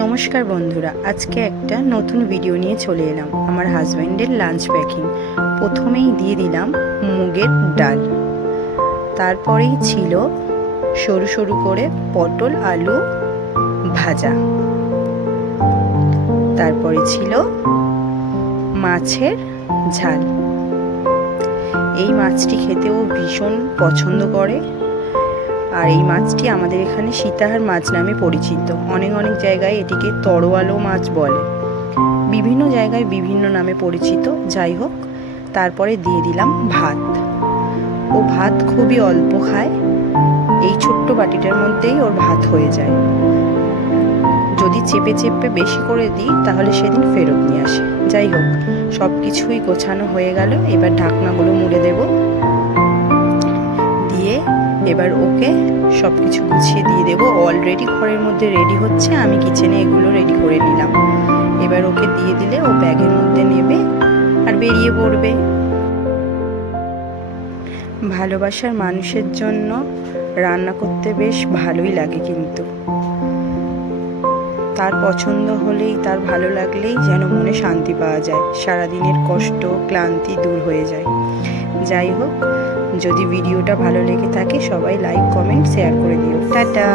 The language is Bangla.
নমস্কার বন্ধুরা, আজকে একটা নতুন ভিডিও নিয়ে চলে এলাম। আমার হাজব্যান্ডের লাঞ্চ প্যাকিং। প্রথমেই দিয়ে দিলাম মুগের ডাল, তারপরেই ছিল সরু সরু করে পটল আলু ভাজা, তারপরে ছিল মাছের ঝাল। এই মাছটি খেতেও ভীষণ পছন্দ করে, আর এই মাছটি আমাদের এখানে সীতাহার মাছ নামে পরিচিত। অনেক অনেক জায়গায় এটিকে তরোয়ালো মাছ বলে, বিভিন্ন জায়গায় বিভিন্ন নামে পরিচিত। যাই হোক, তারপরে দিয়ে দিলাম ভাত। ও ভাত খুবই অল্প খায়, এই ছোট্ট বাটিটার মধ্যেই ওর ভাত হয়ে যায়। যদি চেপে চেপে বেশি করে দিই তাহলে সেদিন ফেরত নিয়ে আসে। যাই হোক, সব কিছুই গোছানো হয়ে গেল। এবার ঢাকনাগুলো মুড়ে দেব, দিয়ে এবার ওকে সব কিছু গুছিয়ে দিয়ে দেবো। অলরেডি ঘরের মধ্যে রেডি হচ্ছে, আমি কিচেনে এগুলো রেডি করে নিলাম। এবার ওকে দিয়ে দিলে ও ব্যাগের মধ্যে নেবে আর বেরিয়ে পড়বে। ভালোবাসার মানুষের জন্য রান্না করতে বেশ ভালোই লাগে, কিন্তু তার পছন্দ হলেই, তার ভালো লাগলেই যেন মনে শান্তি পাওয়া যায়, সারাদিনের কষ্ট ক্লান্তি দূর হয়ে যায়। যাই হোক, যদি ভিডিওটা ভালো লেগে থাকে সবাই লাইক কমেন্ট শেয়ার করে দিও। টাটা।